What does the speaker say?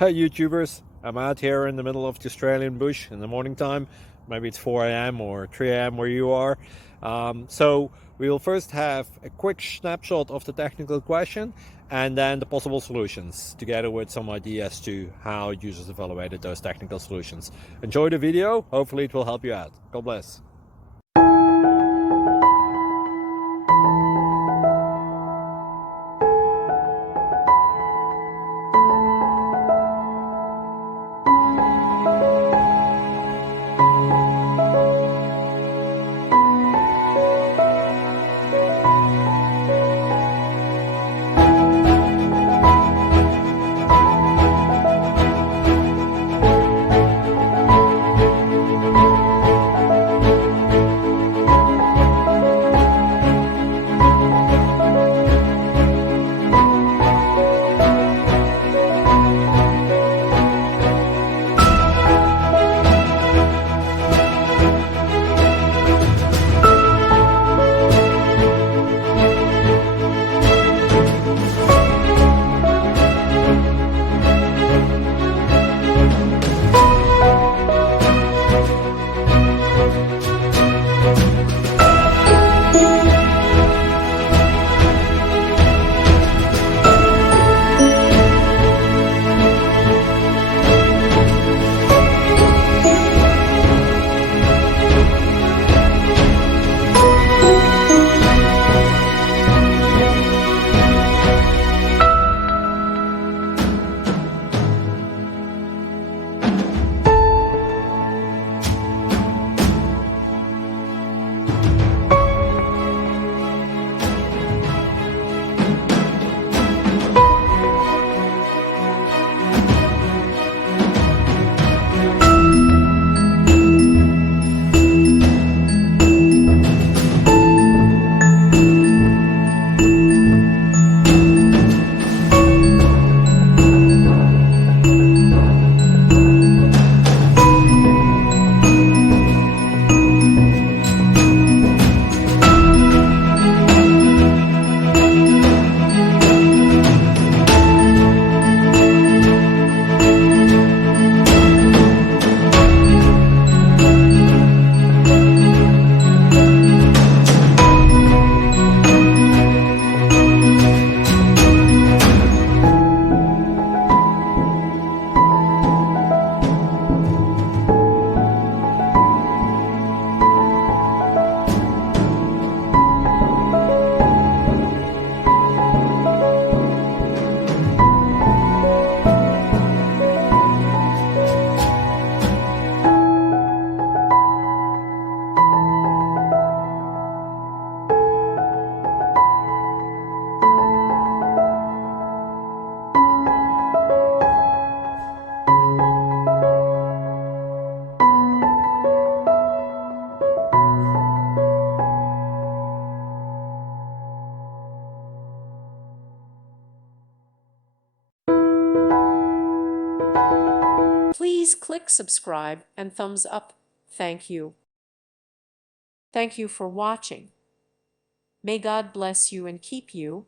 Hey YouTubers, I'm out here in the middle of the Australian bush in the morning time. Maybe it's 4 a.m. or 3 a.m. where you are. So we'll first have a quick snapshot of the technical question and then the possible solutions, together with some ideas to how users evaluated those technical solutions. Enjoy the video, hopefully it will help you out. God bless. Please click subscribe and thumbs up. Thank you. Thank you for watching. May God bless you and keep you.